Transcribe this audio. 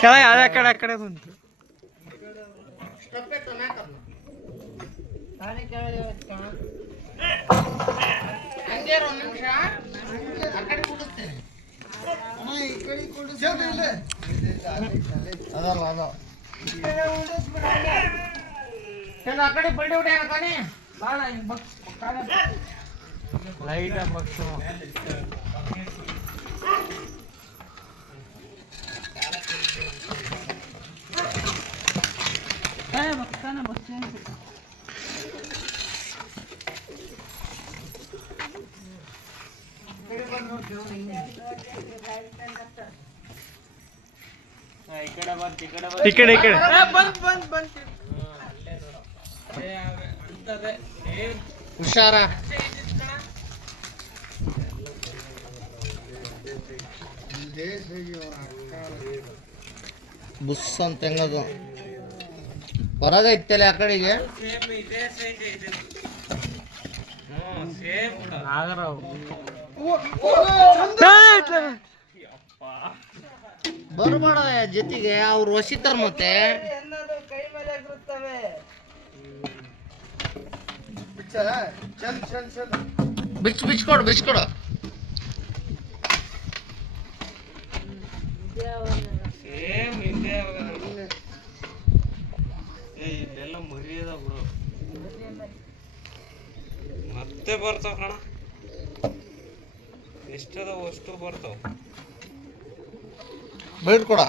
ಕೆಳಗೆ ಆ ಕಡೆ ಬಂತು. ಅಕಡೆ ಬಳ್ಳಿ ಹೊಡ್ಯಾನ ಕಾಣಿ ಬಾಳ ಲೈಟ್ ಬಕ್ಸು ಈ ಕಡೆ ಹುಷಾರ. ಬುಸ್ ಅಂತ ಹೆಂಗದು ಹೊರಗೆ ಇತ್ತಲ್ಲ ಆ ಕಡೆಗೆ. ಬರಬೇಡ ಜೊತೆಗೆ ಅವ್ರು ವಸಿತಾರ ಮತ್ತೆ ಬಿಚ್ಕೊಡು ಇಲ್ಲೆಲ್ಲ ಮರಿಯದ ಬಿಡು ಮತ್ತೆ ಬರ್ತಾವ ಕಣ. ಎಷ್ಟದ ಅಷ್ಟು ಬರ್ತಾವ. ಬೇಡ್ಕೊಡ